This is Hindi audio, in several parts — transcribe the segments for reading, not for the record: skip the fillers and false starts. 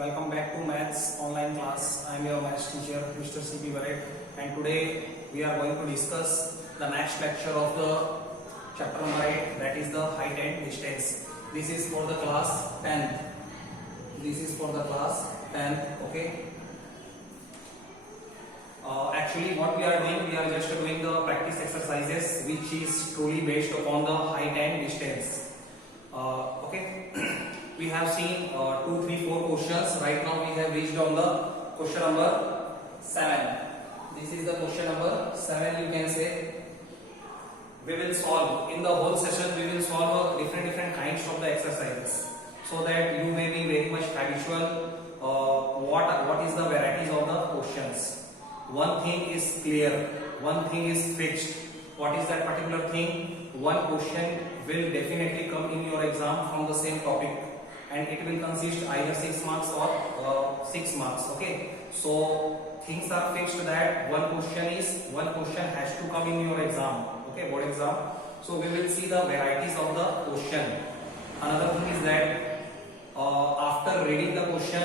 Welcome back to Maths online class. I am your Maths teacher, Mr. C.P. Barrett, and today we are going to discuss the next lecture of the chapter number 8, that is the height and distance. This is for the class 10th. This is for the class 10th. Okay. Actually, what we are doing, we are just doing the practice exercises, which is truly based upon the height and distance. Okay. We have seen 2, 3, 4 questions. Right now we have reached on the question number 7. This is the question number 7, you can say. We will solve, in the whole session we will solve different kinds of the exercises, so that you may be very much habitual what is the varieties of the questions. One thing is clear, one thing is fixed. What is that particular thing? One question will definitely come in your exam from the same topic, and it will consist either 6 marks or 6 marks. Okay, so things are fixed that one question has to come in your exam. Okay, board exam. So we will see the varieties of the question. Another thing is that after reading the question,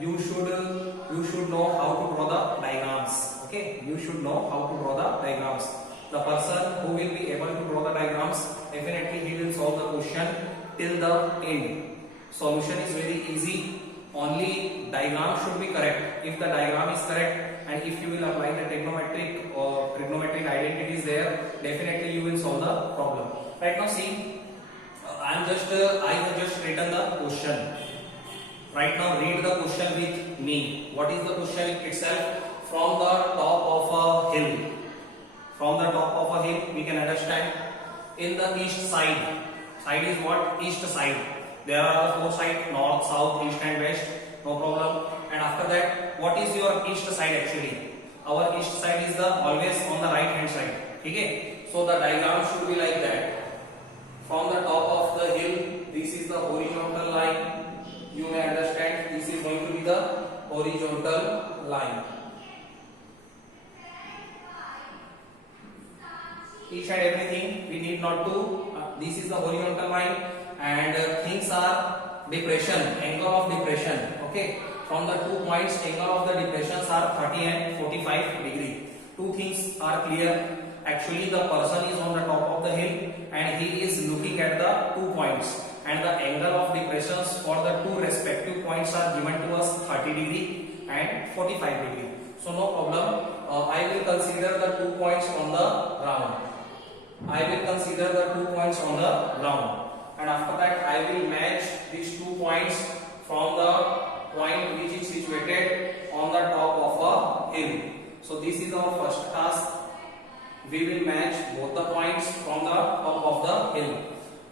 you should know how to draw the diagrams. Okay, you should know how to draw the diagrams. The person who will be able to draw the diagrams, definitely he will solve the question till the end. Solution is very easy. Only diagram should be correct. If the diagram is correct, and if you will apply the trigonometric identities there, definitely you will solve the problem. Right now, see, I have just written the question. Right now, read the question with me. What is the question itself? From the top of a hill. From the top of a hill, we can understand. In the east side. Side is what? East side. There are the 4 sides: north, south, east and west. No problem. And after that, what is your east side actually? Our east side is always on the right hand side. Okay? So the diagram should be like that. From the top of the hill, this is the horizontal line. You may understand this is going to be the horizontal line. Each and everything we need not to. This is the horizontal line. And things are depression, angle of depression. Okay, from the 2 points, angle of the depressions are 30 and 45 degree. Two things are clear. Actually, the person is on the top of the hill and he is looking at the 2 points, and the angle of depressions for the 2 respective points are given to us 30 degree and 45 degree. So no problem. I will consider the 2 points on the ground. I will consider the 2 points on the ground. And after that, I will match these 2 points from the point which is situated on the top of a hill. So this is our first task. We will match both the points from the top of the hill.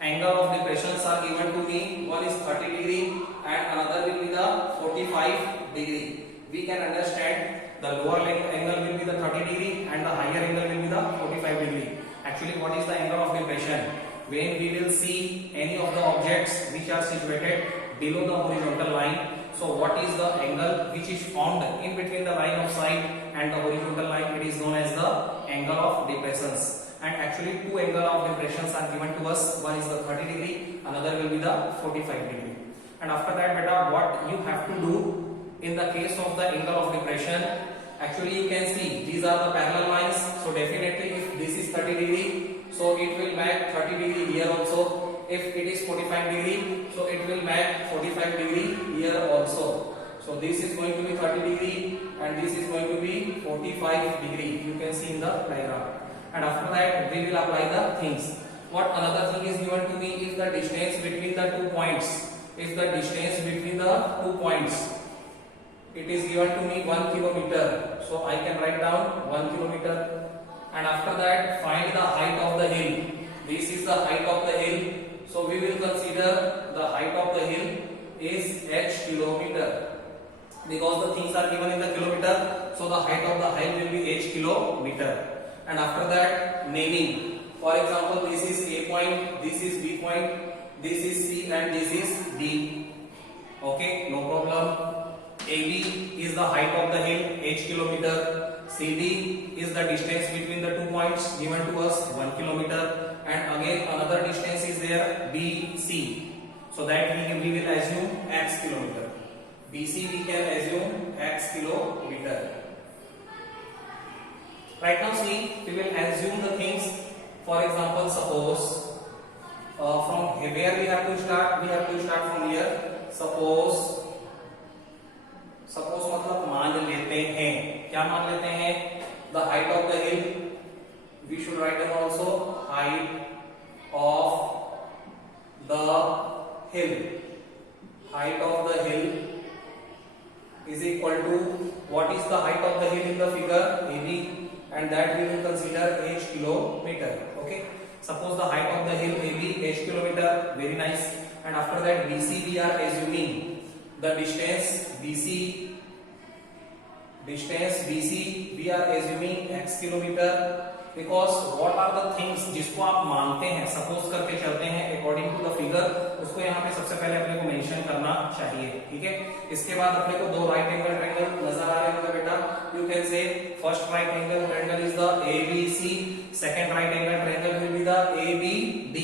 Angle of depressions are given to me. One is 30 degree and another will be the 45 degree. We can understand the lower angle will be the 30 degree and the higher angle will be the 45 degree. Actually, what is the angle of depression? When we will see any of the objects which are situated below the horizontal line, so what is the angle which is formed in between the line of sight and the horizontal line? It is known as the angle of depressions. And actually 2 angle of depressions are given to us. One is the 30 degree, another will be the 45 degree. And after that, beta, what you have to do in the case of the angle of depression, actually you can see these are the parallel lines. So definitely if this is 30 degree, so it will match 30 degree here also. If it is 45 degree, so it will match 45 degree here also. So this is going to be 30 degree and this is going to be 45 degree. You can see in the diagram. And after that, we will apply the things. What another thing is given to me is the distance between the 2 points. If the distance between the 2 points, it is given to me 1 kilometer. So I can write down 1 kilometer. And after that, find the height of the hill. This is the height of the hill. So we will consider the height of the hill is h kilometer. Because the things are given in the kilometer, so the height of the hill will be h kilometer. And after that, naming. For example, this is A point, this is B point, this is C and this is D. Okay, no problem. AB is the height of the hill, h kilometer. CD is the distance between the 2 points given to us, 1 kilometer. And again another distance is there, BC. So that we will assume x kilometer. BC we can assume x kilometer. Right now see, we will assume the things. For example, suppose from where we have to start? We have to start from here. Suppose मतलब मान लेते हैं, क्या मान लेते हैं? The height of the hill, we should write down also height of the hill. Height of the hill is equal to, what is the height of the hill in the figure? AB, and that we will consider h kilometer. Okay, suppose the height of the hill AB h kilometer, very nice. And after that BC we are assuming the distance BC we are assuming x kilometer, because what are the things जिसको आप मानते हैं, सपोज करके चलते हैं अकॉर्डिंग टू द फिगर, उसको यहाँ पे सबसे पहले अपने को मेंशन करना चाहिए. ठीक है, इसके बाद अपने को दो राइट एंगल ट्रायंगल नजर आ रहे होंगे बेटा. You can say first right angle triangle is the ABC, second right angle triangle will be the ABD.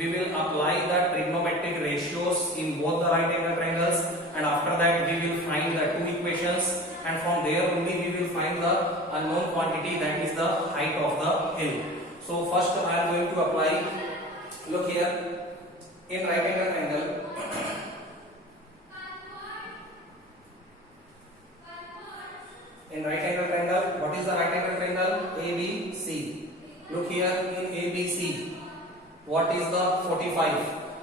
We will apply the trigonometric ratios in both the right angle triangles, and after that we will find the two equations, and from there only we will find the unknown quantity, that is the height of the hill. So first I am going to apply, look here, in right angle triangle, what is the right angle triangle? ABC. Look here, in ABC, what is the 45?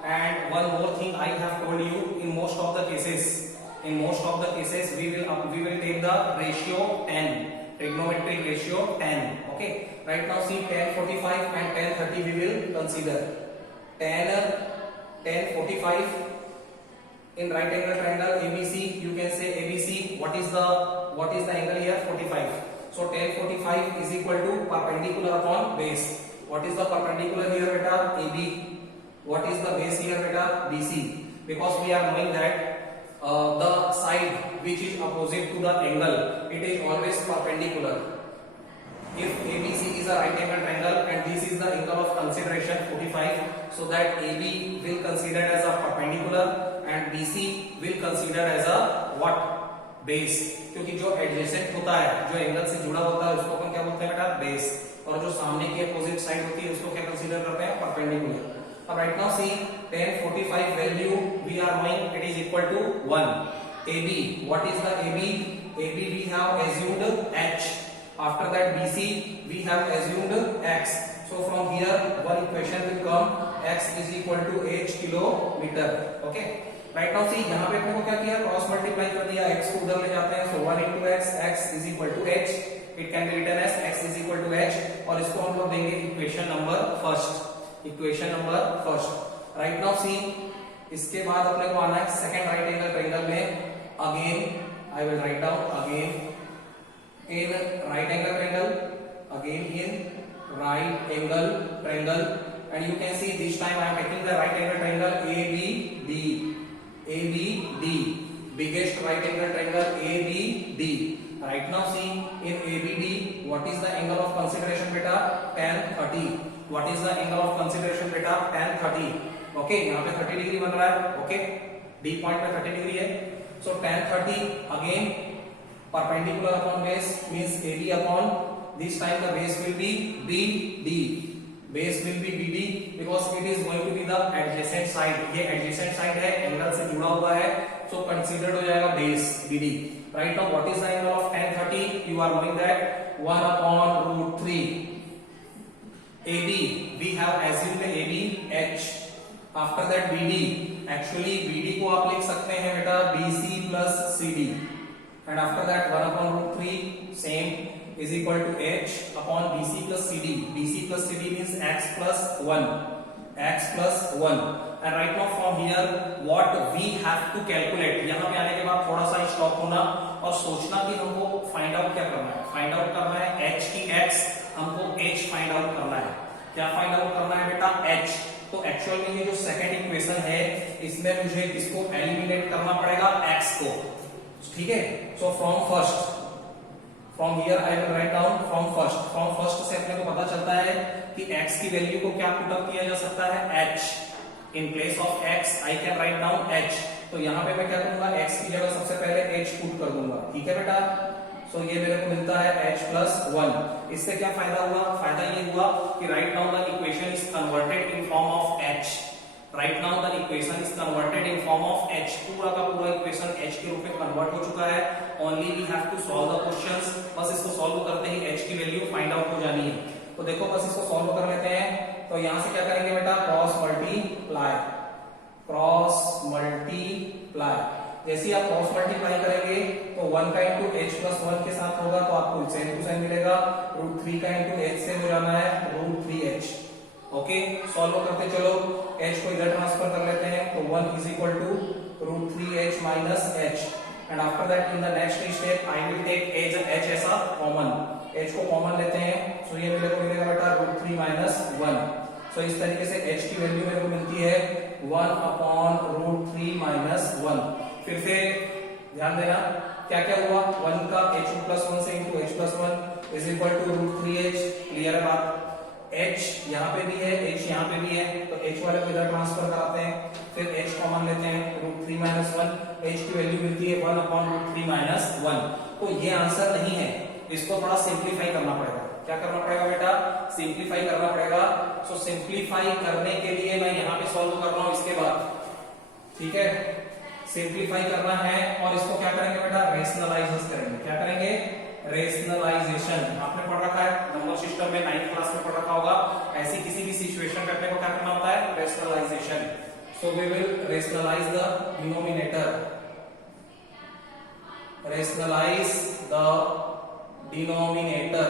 And one more thing I have told you, in most of the cases we will take the ratio 10, trigonometric ratio 10. Okay, right now see, tan 45 and tan 30 we will consider. Tan 45 in right angle triangle ABC, you can say ABC, what is the angle here? 45. So tan 45 is equal to perpendicular upon base. What is the perpendicular here beta? AB. What is the base here beta? BC. Because we are knowing that the side which is opposite to the angle, it is always perpendicular. If ABC is a right angle triangle and this is the angle of consideration 45, so that AB will consider as a perpendicular and BC will consider as a what? Base. क्योंकि जो एडजेसेंट होता है, जो एंगल से जुड़ा होता है, उसको अपन क्या बोलते हैं बेटा? बेस. और जो सामने की अपोजिट साइड होती है उसको क्या कंसीडर करते हैं? परपेंडिकुलर. अब right now see, tan 45 value we are knowing, it is equal to 1. AB, what is the AB? AB we have assumed h. After that BC we have assumed x. So from here one equation will come, x is equal to h kilometer. Okay, right now सी, यहाँ पे अपने को क्या किया? क्रॉस मल्टीप्लाई कर दिया, x को उधर ले जाते हैं, so 1 into x is equal to h. It can be written as x is equal to h, और इसको हम लोग देंगे equation number first. Right now सी, इसके बाद अपने को आना है सेकंड राइट एंगल ट्रायंगल में. Again I will write down, again in right angle triangle, and you can see this time I am taking the right angle triangle ABD, biggest right angle triangle ABD. Right now see, in ABD what is the angle of consideration beta? Tan 30. What is the angle of consideration beta? Tan 30. Okay, यहाँ पे 30 डिग्री बन रहा है. Okay, D point पे 30 डिग्री है. So tan 30 again perpendicular upon base means AB upon, this time the base will be BD. Base will be BD because it is going to be the adjacent side. ये adjacent side है, एंगल से जुड़ा हुआ है, so considered हो जाएगा base BD. Right now what is the angle of tan 30? You are knowing that 1 upon root 3. AB, we have assumed AB h. After that BD, actually BD को आप लिख सकते हैं बेटा BC plus CD. And after that 1 upon root 3 same is equal to h upon BC plus CD. BC plus CD means x plus 1. And right now from here what we have to calculate, यहाँ पे आने के बाद थोड़ा सा स्टॉप होना और सोचना कि हमको फाइंड आउट क्या करना है. फाइंड आउट करना है h की x, हमको h फाइंड आउट करना है. क्या फाइंड आउट करना है बेटा? h. तो एक्चुअल में ये जो सेकंड इक्वेशन है, इसमें मुझे किसको एलिमिनेट करना पड़ेगा? x को. ठीक है, सो from here I will write down from first से अपने को पता चलता है कि x की वैल्यू को क्या पुट अप किया जा सकता है? h. In place of x I can write down h. तो यहाँ पे मैं क्या करूंगा, x की जगह सबसे पहले h पुट कर दूंगा, ठीक है बेटा। सो ये मेरे को मिलता है h प्लस 1। इससे क्या फायदा हुआ, फायदा ये हुआ कि right now the equation is converted in form of h। Right now the equation is converted in form of h। पूरा का पूरा इक्वेशन h के रूप में कन्वर्ट हो चुका है। Only we have to solve the questions. बस इसको सॉल्व करते ही h की वैल्यू फाइंड आउट हो जानी है। तो देखो बस इसको सॉल्व कर लेते हैं। तो यहां से क्या करेंगे बेटा, क्रॉस मल्टीप्लाई, क्रॉस मल्टीप्लाई। जैसे ही आप क्रॉस मल्टीप्लाई करेंगे तो 1 का इंटू h प्लस 1 के साथ होगा तो आपको सेम टू सेम मिलेगा। √3 का इंटू h से हो जाना है √3h। ओके, सॉल्व करते चलो, h को इधर ट्रांसफर कर लेते हैं तो 1 is equal to √3h minus h। And after that in the next step I will take h ऐसा कॉमन, h को कॉमन लेते हैं। सो ये मेरे को मिलेगा बेटा √3 माइनस 1। सो इस तरीके से h की वैल्यू मेरे को मिलती है 1 अपॉन √3 माइनस 1। फिर से ध्यान देना क्या क्या हुआ, 1 का h प्लस 1 से into h plus 1 is equal to √3h। Clear है बात, h यहाँ पे भी है, h यहाँ पे भी है, तो h वाले को इधर ट्रांसफर कराते हैं। फिर h कॉमन लेते हैं, √3 माइनस 1, h की वैल्यू मिलती है 1 अपॉन √3 माइनस 1। तो ये आंसर नहीं है, इसको थोड़ा सिंप्लीफाई करना पड़ेगा। क्या करना पड़ेगा बेटा, सिंप्लीफाई करना पड़ेगा। सो सिंप्लीफाई करने के लिए मैं यहाँ पे सॉल्व कर रहा हूँ इसके बाद, ठीक है। सिंप्लीफाई करना है और इसको क्या करेंगे बेटा, रेशनलाइज करेंगे। क्या करेंगे, रेशनलाइजेशन। आपने पढ़ रखा है नंबर सिस्टम में, 9th क्लास में पढ़ रखा होगा। ऐसी किसी भी सिचुएशन पे अपने को क्या करना होता है, rationalization. So we will rationalize the denominator, rationalize the denominator,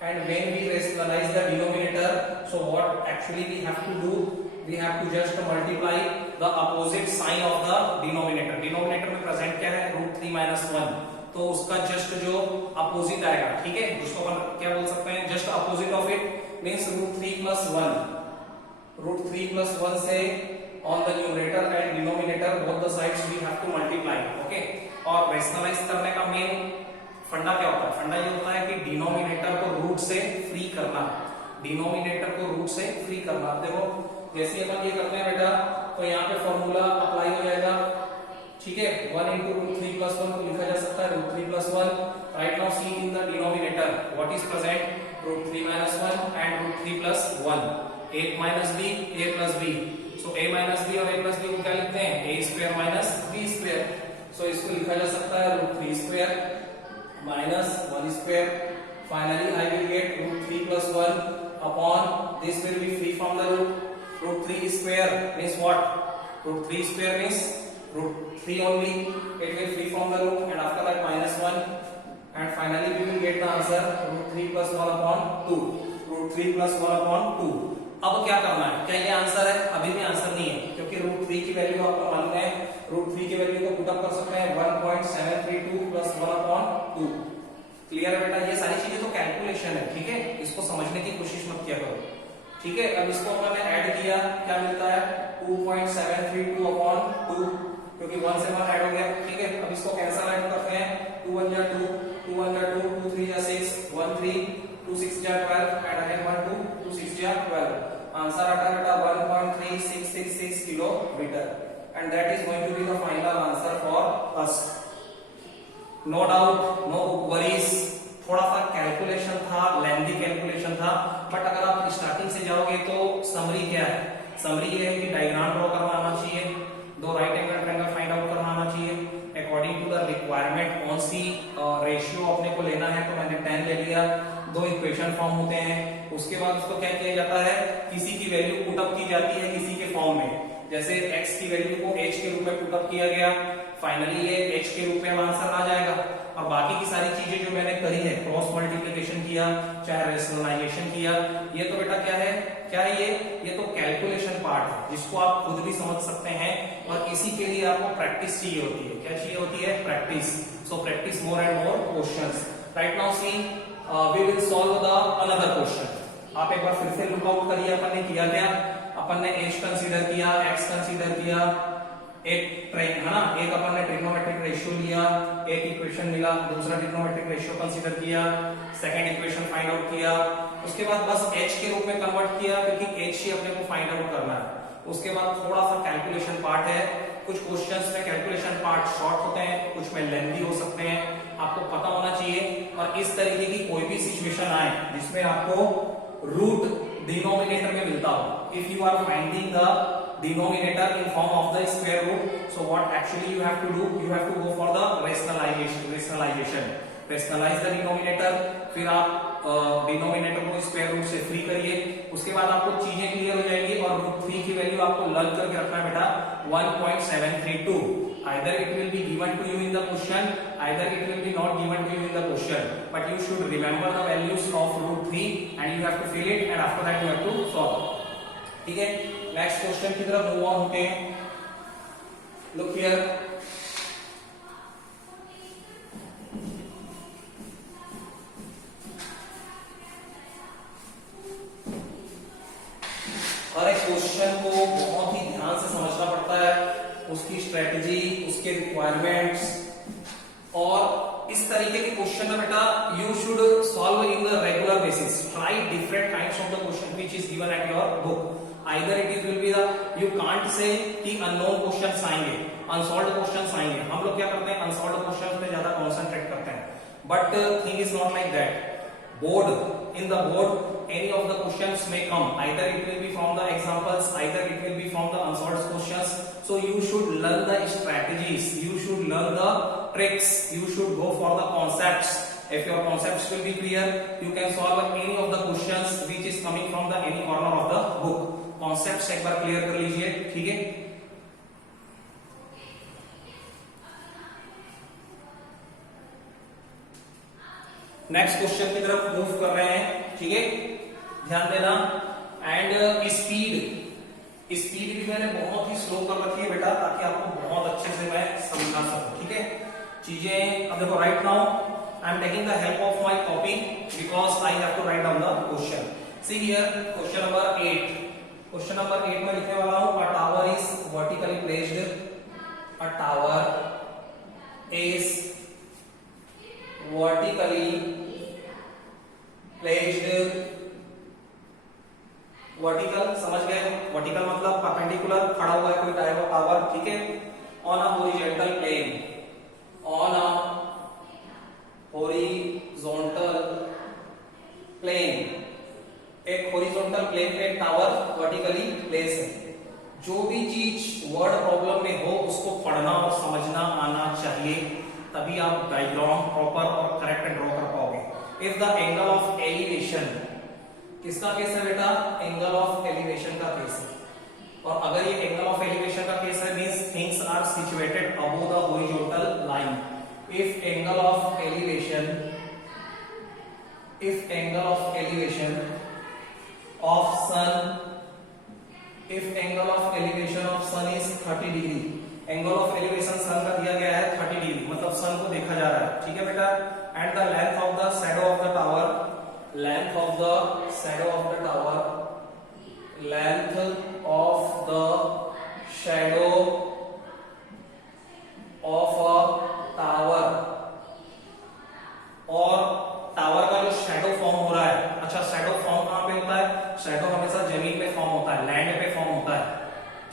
and when we rationalize the denominator, so what actually we have to do, we have to just multiply the opposite sign of the denominator। denominator में प्रेजेंट क्या है, √3 माइनस 1, तो उसका जस्ट जो अपोजिट आएगा, ठीक है, जिसको अपन क्या बोल सकते हैं, just opposite of it means √3 plus 1। √3 plus 1 से on the numerator and denominator both the sides we have to multiply। Okay, और रेशनलाइज करने का मेन फंडा क्या होता है, फंडा ये होता है कि डिनोमिनेटर को रूट से फ्री करना, डिनोमिनेटर को रूट से फ्री करना। देखो जैसे अपन ये करते हैं बेटा, तो यहाँ पे फॉर्मूला अप्लाई हो जाएगा, ठीक है। 1 इंटू √3 प्लस 1 को लिखा जा सकता है √3 plus 1। Right now see in the denominator what is present, √3 minus 1 and √3 plus 1, a minus b, a plus b। So a minus b और a प्लस बी को क्या लिखते हैं, a square minus b square. So इसको लिखा जा सकता है √3 square minus 1 square. Finally I will get √3 plus 1 upon this will be free from the root. √3 square means what, √3 square means √3 only, it will free from the root and after that minus 1 and finally we will get the answer √3 plus 1 upon 2, √3 plus 1 upon 2। अब क्या करना है, क्या ये आंसर है, अभी भी आंसर नहीं है, क्योंकि √3 की वैल्यू आपको मालूम है, √3 की वैल्यू को पुट अप कर सकते हैं 1.732 प्लस 1 अपॉन 2। क्लियर है बेटा, ये सारी चीजें तो कैलकुलेशन है, ठीक है, इसको समझने की कोशिश मत किया करो, ठीक है। अब इसको अपन ने ऐड किया, क्या मिलता है 2.732 अपॉन 2, क्योंकि 1 से 1 ऐड हो गया, ठीक है। अब इसको कैंसिल आउट करते हैं, 2 1 जा 2, 2 1 जा 2, 2 3 जा 6, 1 3, 2 6 जा 12 एंड अगेन 1 2, 2 6 जा 12। आंसर आता है बेटा 1.3666 kilometre and that is going to be the final answer for us. No doubt, no worries. थोड़ा सा कैलकुलेशन था, लेंथी कैलकुलेशन था, बट अगर आप स्टार्टिंग से जाओगे तो समरी क्या है, समरी ये है कि डायग्राम ड्रॉ करना आना चाहिए, दो right angle triangle find out करना आना चाहिए अकॉर्डिंग टू द रिक्वायरमेंट। कौन सी रेशियो अपने को लेना है, तो मैंने 10 ले लिया। दो इक्वेशन फॉर्म होते हैं, उसके बाद उसको क्या किया जाता है, किसी की वैल्यू पुट अप की जाती है किसी के फॉर्म में। जैसे x की वैल्यू को h के रूप में पुट अप किया गया, फाइनली ये h के रूप में आंसर आ जाएगा। और बाकी की सारी चीजें जो मैंने करी है, क्रॉस मल्टीप्लिकेशन किया, चाहे रेशनलाइजेशन किया, ये तो बेटा क्या है, क्या है ये तो कैलकुलेशन पार्ट है, जिसको आप खुद भी समझ सकते हैं। और इसी के लिए आपको प्रैक्टिस चाहिए होती है। क्या चाहिए होती है, practice. So practise more and more questions. Right now see we will solve the another question. आप एक बार फिर से लुक आउट करिए, अपन ने किया क्या, अपन ने h कंसीडर किया, x कंसीडर किया, एक है ना, एक अपन ने ट्रिग्नोमेट्रिक रेशियो लिया, एक इक्वेशन मिला, दूसरा ट्रिग्नोमेट्रिक रेशियो कंसीडर किया, सेकंड इक्वेशन फाइंड आउट किया, उसके बाद बस h के रूप में कन्वर्ट किया, क्योंकि h ही अपने को फाइंड आउट करना है। उसके बाद थोड़ा सा कैलकुलेशन पार्ट है, कुछ क्वेश्चंस में कैलकुलेशन पार्ट शॉर्ट होते हैं, कुछ में लेंथी हो सकते हैं, आपको पता होना चाहिए। और इस तरीके की कोई भी सिचुएशन आए जिसमें आपको रूट डिनोमिनेटर में मिलता हो, if you are finding the denominator in form of the square root, so what actually you have to do, you have to go for the rationalization, rationalize the denominator, फिर आप डिनोमिनेटर को स्क्वायर रूट से फ्री करिए, उसके बाद आपको चीजें क्लियर हो जाएंगी। और रूट 3 की वैल्यू आपको लर्न करके रखना है बेटा 1.732, either it will be given to you in the question, either it will be not given to you in the question, but you should remember the values of root 3 and you have to fill it, and after that you have to solve। ठीक है, नेक्स्ट क्वेश्चन की तरफ मूव ऑन होते हैं। लुक हियर, हर एक क्वेश्चन को बहुत ही ध्यान से समझना पड़ता है, उसकी स्ट्रेटजी, उसके रिक्वायरमेंट्स, और इस तरीके के क्वेश्चन में बेटा you should solve in the regular basis, try different kinds of the question which is given at your book. Either it is will be the, you can't say कि unknown questions आएंगे, unsolved questions आएंगे। हम लोग क्या करते हैं, unsolved questions पे ज्यादा concentrate करते हैं, but thing is not like that। Board, in the board any of the questions may come, either it will be from the examples, either it will be from the unsolved questions, so you should learn the strategies, you should learn the tricks, you should go for the concepts। If your concepts will be clear, you can solve any of the questions which is coming from the any corner of the book। Concepts एक बार क्लियर कर लीजिए, ठीक है। नेक्स्ट क्वेश्चन की तरफ मूव कर रहे हैं, ठीक है, ध्यान देना। एंड स्पीड भी मैंने बहुत ही स्लो कर रखी है बेटा, ताकि आपको बहुत अच्छे से मैं समझा सकूं, ठीक है। चीजें अब देखो, right now I am taking the help of my copy because I have to write down the question. See here question number 8। Question number 8 में लिखने वाला हूं, a tower is vertically placed, a tower is vertically placed, vertical समझ गए, वर्टिकल मतलब परपेंडिकुलर खड़ा हुआ है कोई टावर, ठीक है, on a horizontal plane, on a horizontal plane, एक हॉरिजॉन्टल प्लेन पे टावर वर्टिकली प्लेस है। जो भी चीज वर्ड प्रॉब्लम में हो उसको पढ़ना और समझना आना चाहिए, तभी आप डायग्राम प्रॉपर और करेक्ट ड्रॉ कर पाओगे। If the angle of elevation, किसका केस है बेटा, एंगल ऑफ एलिवेशन का केस है। और अगर ये एंगल ऑफ एलिवेशन का केस है means things are situated above the horizontal line. If angle of elevation, if angle of elevation of sun, if angle of elevation of sun is 30 degree, angle of elevation sun का दिया गया है 30 डिग्री, मतलब सन को देखा जा रहा है, ठीक है बेटा। And the length of the shadow of the tower, length of the shadow of the tower, length of the shadow of a tower, और टावर का जो शैडो फॉर्म हो रहा है, अच्छा शैडो फॉर्म कहां पे होता है, शैडो हमेशा जमीन पे फॉर्म होता है, लैंड पे फॉर्म होता है,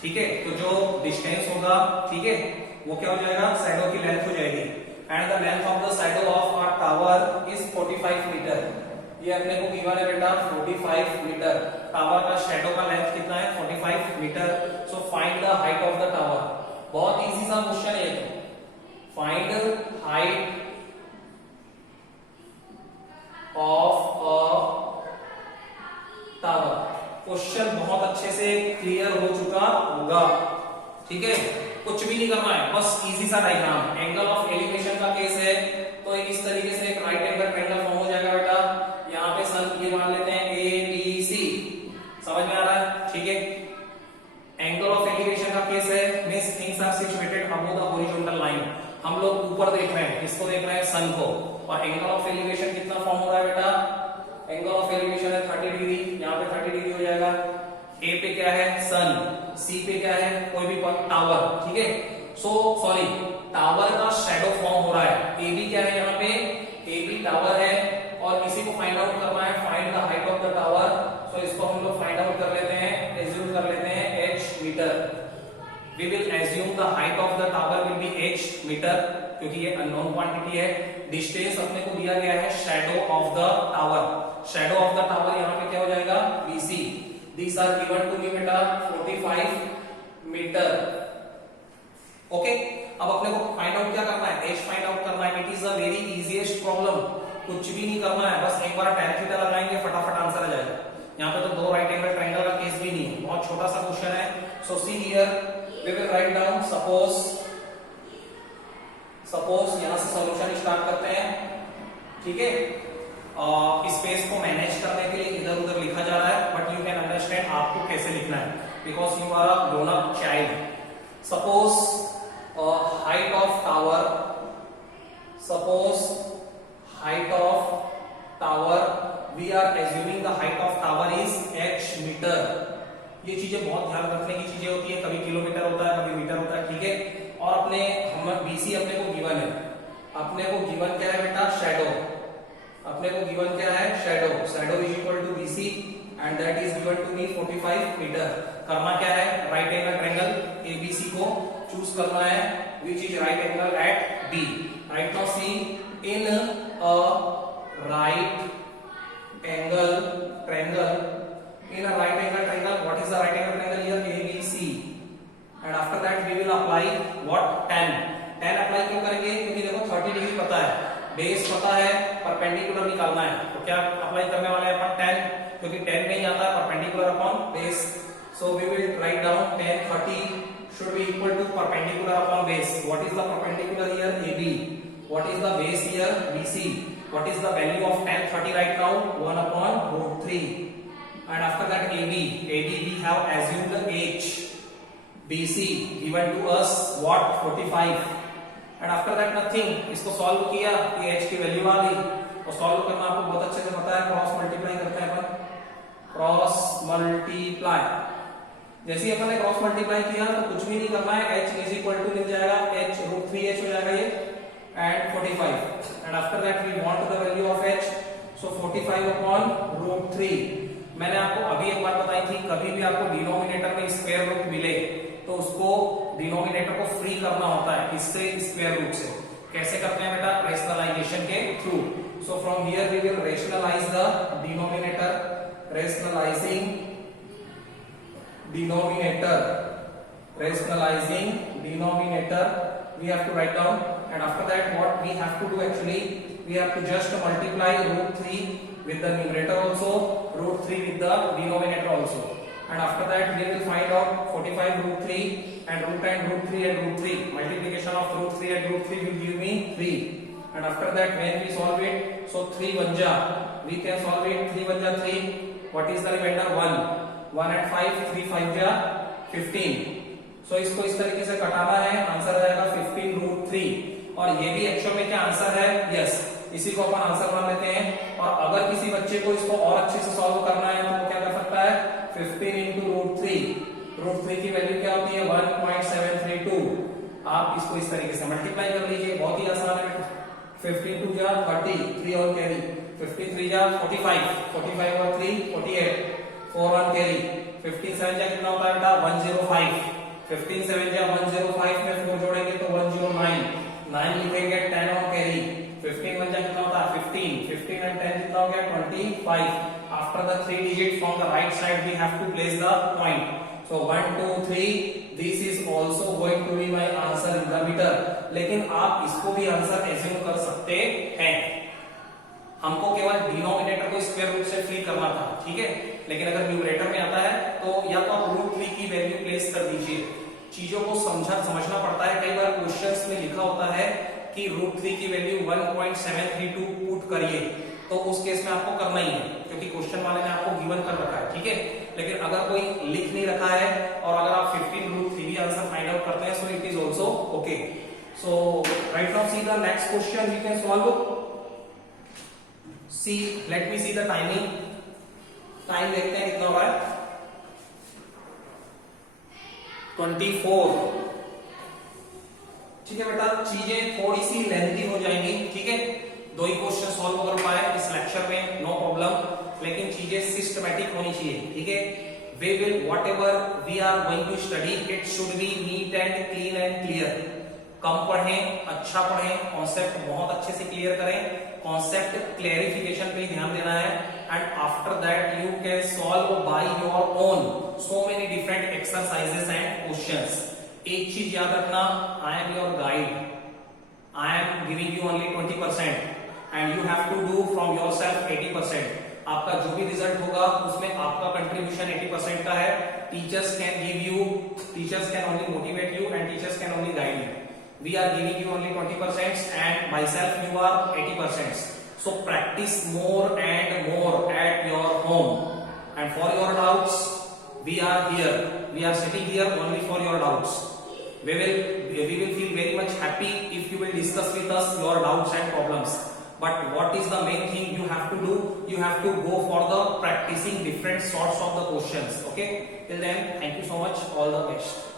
ठीक है। तो जो डिस्टेंस होगा, ठीक है, वो क्या हो जाएगा, शैडो की लेंथ हो जाएगी। And the length of the shadow of a tower is 45 metre, ये अपने को गिवन है बेटा 45 मीटर। टावर का शैडो का लेंथ कितना है, 45 metre. So find the height of the tower, बहुत इजी सा क्वेश्चन है ये तो। Find height of a tower, question बहुत अच्छे से क्लियर हो चुका होगा, ठीक है। कुछ भी नहीं करना है, बस इजी सा डायग्राम। एंगल ऑफ एलिवेशन का केस है तो इस तरीके से एक राइट एंगल ट्रायंगल फॉर्म हो जाएगा बेटा। यहाँ पे सन ये मान लेते हैं ABC, समझ में आ रहा है, ठीक है। एंगल ऑफ एलिवेशन का केस है means things are situated above the horizontal line, हम लोग ऊपर देख रहे हैं, किसको देख रहे हैं, सन को। और एंगल ऑफ एलिवेशन कितना फॉर्म हो रहा है बेटा, एंगल ऑफ एलिवेशन है 30 डिग्री, यहाँ पे 30 डिग्री हो जाएगा। ए पे क्या है, सन, सी पे क्या है, कोई भी टावर, ठीक है। सो सॉरी, टावर का शैडो फॉर्म हो रहा है, ए बी क्या है यहाँ पे, ए बी टावर है, और इसी को फाइंड आउट करना है, find the height of the tower. So इसको हम लोग फाइंड आउट कर लेते हैं, एज्यूम कर लेते हैं h metre. We will assume the height of the tower will be h metre, क्योंकि ये अननोन क्वांटिटी है. डिस्टेंस अपने को दिया गया है shadow of the tower. Shadow of the tower यहाँ पे क्या हो जाएगा, BC. These are given to me बेटा 45 मीटर. ओके, अब अपने को फाइंड आउट क्या करना है, h फाइंड आउट करना है. It is a very easiest problem. कुछ भी नहीं करना है, बस एक बार tan थीटा लगाएंगे, फटाफट आंसर आ जाएगा. यहाँ पे तो दो राइट एंगल ट्रायंगल का केस भी नहीं है, बहुत छोटा सा क्वेश्चन है. So see here we will write down suppose यहां से सॉल्यूशन स्टार्ट करते हैं. ठीक है, स्पेस को मैनेज करने के लिए इधर उधर लिखा जा रहा है, बट यू कैन अंडरस्टैंड आपको कैसे लिखना है, because you are a grown up child. Suppose height of tower we are assuming the height of tower is h metre. ये चीजें बहुत ध्यान रखने की चीजें होती है, कभी किलोमीटर होता है, कभी मीटर होता है. ठीक है, और हम BC अपने को गिवन है. अपने को गिवन क्या है बेटा, शैडो. अपने को गिवन क्या है, shadow is equal to BC and that is given to me 45 metre. करना क्या है, राइट एंगल ट्रायंगल ABC को चूज करना है, which is right angle at B. Right now see, in a right angle triangle, what is the right angle triangle here, ABC. And after that we will apply what, tan. Apply क्यों करेंगे, क्योंकि देखो 30 डिग्री पता है, बेस पता है, परपेंडिकुलर निकालना है. तो क्या अप्लाई करने वाले हैं अपन, tan, क्योंकि tan नहीं आता है, perpendicular upon base. So we will write down tan 30 should be equal to perpendicular upon base. What is the perpendicular here, AB. What is the base here, BC. What is the value of tan 30 right now, 1 upon root 3. And after that AD we have assumed the H. BC given to us what, 45. And after that nothing. इसको सॉल्व किया, ये H की वैल्यू आ गई. और सॉल्व करना आपको बहुत अच्छे से पता है, क्रॉस मल्टीप्लाई करते हैं अपन. क्रॉस मल्टीप्लाई, जैसे ही अपन ने क्रॉस मल्टीप्लाई किया तो कुछ भी नहीं करना है, h इज इक्वल टू मिल जाएगा h रूट 3h हो जाएगा ये, and 45. And after that we want the value of h. So 45 upon root 3. मैंने आपको अभी एक बात बताई थी, कभी भी आपको डिनोमिनेटर में स्क्वायर रूट मिले तो उसको डिनोमिनेटर को फ्री करना होता है, इससे स्क्वायर रूट से. कैसे करते हैं बेटा, रेशनलाइजेशन के थ्रू. So from here we will rationalize the denominator. rationalizing denominator we have to write down. And after that what we have to do, actually we have to just multiply root 3 with the numerator also, root 3 with the denominator also. And after that we will find out 45 root 3 and root 3 and root 3. Multiplication of root 3 and root 3 will give me 3. And after that when we solve it, so 3 1 ja, we can solve it, 3 1 ja 3. What is the remainder, 1. 1 and 5, 3 5 ja 15. सो इसको इस तरीके से कटाना है, आंसर आएगा 15 रूट 3. और ये भी एक्चुअल में क्या आंसर है, यस, इसी को अपन आंसर मान लेते हैं. और अगर किसी बच्चे को इसको और अच्छे से सॉल्व करना है तो वो क्या कर सकता है, 15 इंटू रूट 3. रूट 3 की वैल्यू क्या होती है, 1.732. आप इसको इस तरीके से मल्टीप्लाई कर लीजिए, बहुत ही आसान है. 15 टू जा 30, 3 और कैरी, 53 जा 45, 45 और 3 48, 4 और कैरी, 15 7 जा कितना होता है बेटा, 105. 15 7 जा 105 में 4 जोड़ेंगे तो 109. 9 लिखेंगे, 10 और कैरी, 15 1 जा कितना होता है, 15. 15 and 10 कितना हो गया, 25. After the 3 digit from the right side we have to place the point. So 1 2 3, this is also going to be my answer in the meter. लेकिन आप इसको भी आंसर एज्यूम कर सकते हैं. हमको केवल डिनोमिनेटर को स्क्वायर रूट से फ्री करना था, ठीक है. लेकिन अगर न्यूमरेटर में आता है तो या तो आप रूट 3 की वैल्यू प्लेस कर दीजिए. चीजों को समझना पड़ता है. कई बार क्वेश्चंस में लिखा होता है कि रूट 3 की वैल्यू 1.732 पुट करिए, तो उस केस में आपको करना ही है, क्योंकि क्वेश्चन वाले ने आपको गिवन कर रखा है, ठीक है. लेकिन अगर कोई लिख नहीं रखा है और अगर आप 15 रूट 3 भी आंसर फाइंड आउट करते हैं, so it is also okay. So right now see the next question we can solve. See, let me see the timing. Time देखते हैं कितना हो रहा है, 24. ठीक है बेटा, चीजें थोड़ी सी लेंथी हो जाएंगी, ठीक है. 2 ही क्वेश्चन सॉल्व कर पाए इस लेक्चर में, नो प्रॉब्लम. लेकिन चीजें सिस्टमैटिक होनी चाहिए, ठीक है. we will whatever we are going to study, it should be neat and clean and clear. कम पढ़ें, अच्छा पढ़ें, कॉन्सेप्ट बहुत अच्छे से क्लियर करें, कॉन्सेप्ट क्लेरिफिकेशन पे ध्यान देना है, and after that you can solve by your own so many different exercises and questions. एक चीज याद रखना, I am your guide, I am giving you only 20% and you have to do from yourself 80%. आपका जो भी रिजल्ट होगा उसमें आपका कंट्रीब्यूशन 80% का है. Teachers can give you, teachers can only motivate you and teachers can only guide you. We are giving you only 20% and myself you are 80%. So practice more and more at your home. And for your doubts, we are here. We are sitting here only for your doubts. We will feel very much happy if you will discuss with us your doubts and problems. But what is the main thing you have to do? You have to go for the practicing different sorts of the questions. Okay? Till then, thank you so much. All the best.